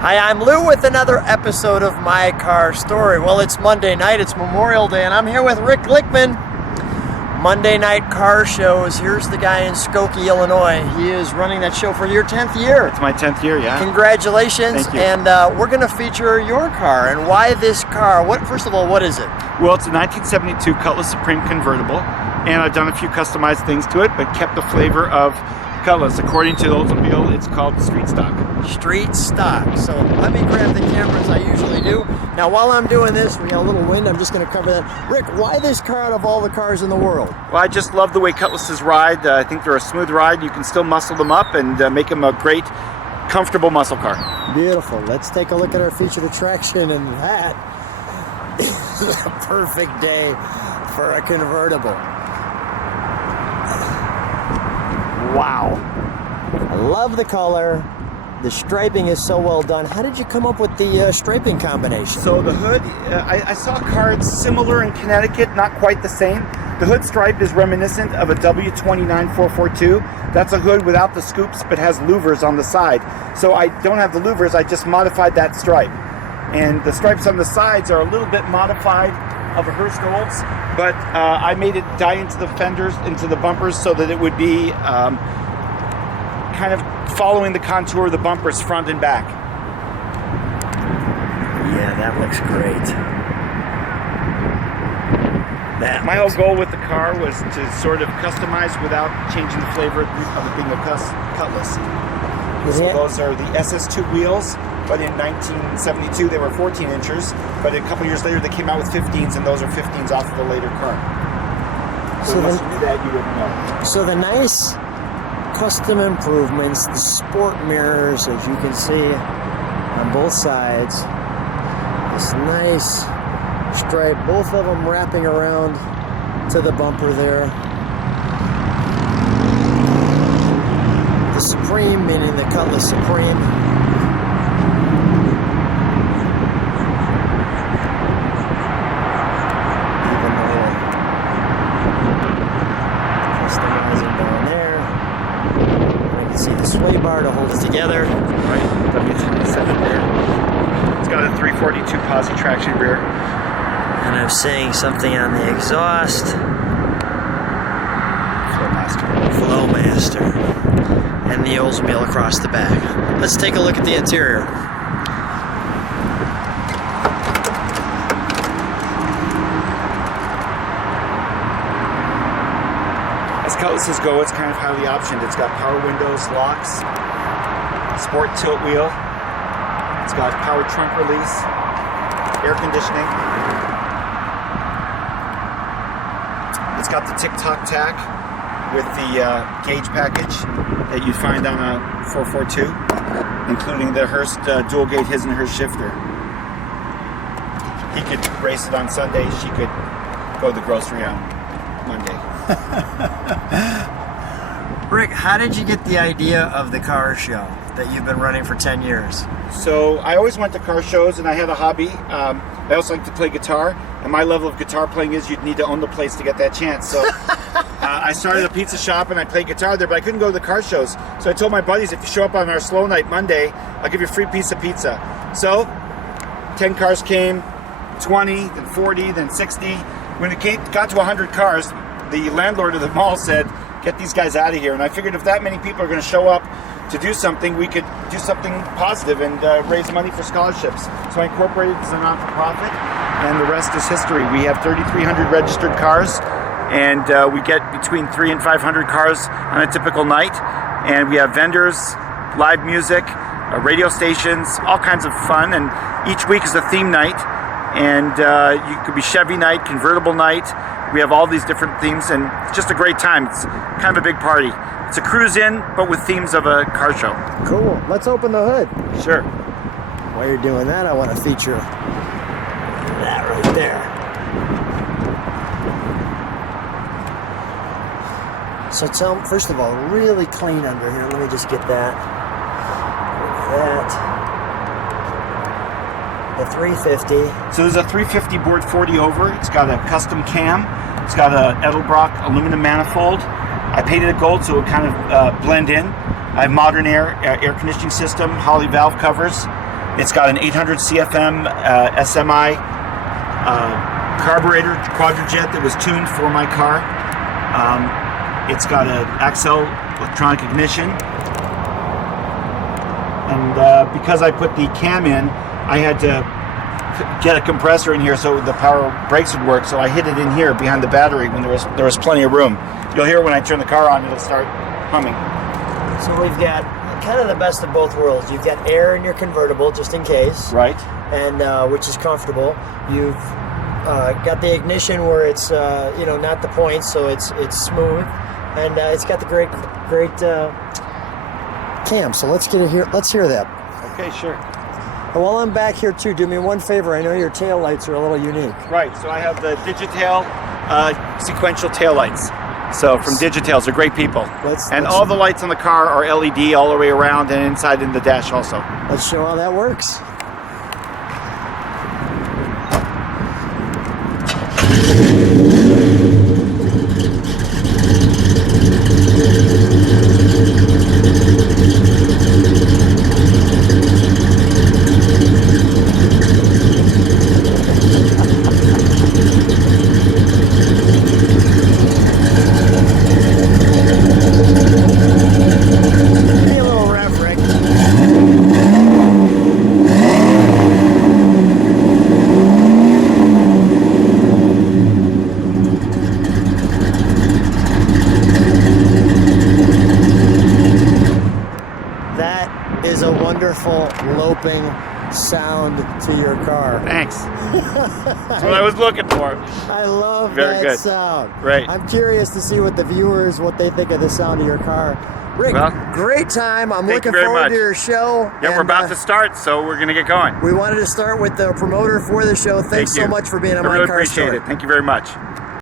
Hi, I'm Lou with another episode of My Car Story. Well, it's Monday night, it's Memorial Day, and I'm here with Rick Glickman. Monday Night Car Shows. Here's the guy in Skokie, Illinois. He is running that show for your 10th year. It's my 10th year, yeah. Congratulations. Thank you. And we're going to feature your car. And why this car? First of all, what is it? Well, it's a 1972 Cutlass Supreme Convertible, and I've done a few customized things to it, but kept the flavor of Cutlass. According to Oldsmobile, it's called street stock. Street stock. So let me grab the camera as I usually do. Now, while I'm doing this, we got a little wind. I'm just going to cover that. Rick, why this car out of all the cars in the world? Well, I just love the way Cutlasses ride. I think they're a smooth ride. You can still muscle them up and make them a great, comfortable muscle car. Beautiful. Let's take a look at our featured attraction, and that is a perfect day for a convertible. Wow. I love the color. The striping is so well done. How did you come up with the striping combination? So the hood, I saw cards similar in Connecticut, not quite the same. The hood stripe is reminiscent of a W29442. That's a hood without the scoops, but has louvers on the side. So I don't have the louvers, I just modified that stripe. And the stripes on the sides are a little bit modified of a Hurst Olds, but I made it die into the fenders, into the bumpers, so that it would be kind of following the contour of the bumpers front and back. Yeah, that looks great. My whole goal with the car was to sort of customize without changing the flavor of it being a Cutlass. So those are the SS2 wheels, but in 1972 they were 14 inches, but a couple years later they came out with 15s, and those are 15s off of the later car. So unless you knew that, you wouldn't know. So the nice custom improvements, the sport mirrors, as you can see on both sides, this nice stripe, both of them wrapping around to the bumper there. The Supreme, meaning the Cutlass Supreme. Even more customizing down there. You can see the sway bar to hold it together. Right, W27 there. It's got a 342 posi traction rear. And I'm seeing something on the exhaust. Flowmaster. And the Oldsmobile across the back. Let's take a look at the interior. As Cutlasses go, it's kind of highly optioned. It's got power windows, locks, sport tilt wheel. It's got power trunk release, air conditioning. It's got the tick-tock tack with the gauge package that you find on a 442, including the Hurst dual gate his and hers shifter. He could race it on Sunday. She could go to the grocery on Monday. Rick, how did you get the idea of the car show that you've been running for 10 years? So I always went to car shows, and I had a hobby. I also like to play guitar, and my level of guitar playing is you'd need to own the place to get that chance. So I started a pizza shop, and I played guitar there, but I couldn't go to the car shows. So I told my buddies, if you show up on our slow night Monday, I'll give you a free piece of pizza. So 10 cars came, 20, then 40, then 60. When it got to 100 cars, the landlord of the mall said, get these guys out of here. And I figured if that many people are going to show up to do something, we could do something positive and raise money for scholarships. So I incorporated it as a non-for-profit, and the rest is history. We have 3,300 registered cars, and we get between 300 and 500 cars on a typical night. And we have vendors, live music, radio stations, all kinds of fun. And each week is a theme night, and you could be Chevy night, convertible night. We have all these different themes, and it's just a great time. It's kind of a big party. It's a cruise in, but with themes of a car show. Cool. Let's open the hood. Sure. While you're doing that, I want to feature that right there. So tell me, first of all, really clean under here. Let me just get that. The 350. So there's a 350 board 40 over. It's got a custom cam. It's got a Edelbrock aluminum manifold. I painted it gold so it kind of blend in. I have modern air conditioning system, Holley valve covers. It's got an 800 CFM SMI carburetor quadrajet that was tuned for my car. It's got an Axle electronic ignition. And because I put the cam in, I had to get a compressor in here so the power brakes would work. So I hid it in here behind the battery when there was plenty of room. You'll hear when I turn the car on, it'll start humming. So we've got kind of the best of both worlds. You've got air in your convertible just in case, right? And which is comfortable. You've got the ignition where it's not the points, so it's smooth, and it's got the great cam. So let's get it here. Let's hear that. Okay, sure. And while I'm back here too, do me one favor. I know your tail lights are a little unique. Right. So I have the Digitail sequential tail lights. So from Digitails, they're great people. And all the lights on the car are LED all the way around and inside in the dash also. Let's show how that works. Is a wonderful loping sound to your car. Thanks. That's what I was looking for. I love Very that good. sound. Right. I'm curious to see what the viewers, what they think of the sound of your car. Rick, great time. I'm looking forward to your show. Yeah, we're about to start, so we're going to get going. We wanted to start with the promoter for the show. Thanks so much for being on my car story. I really appreciate it. Thank you very much.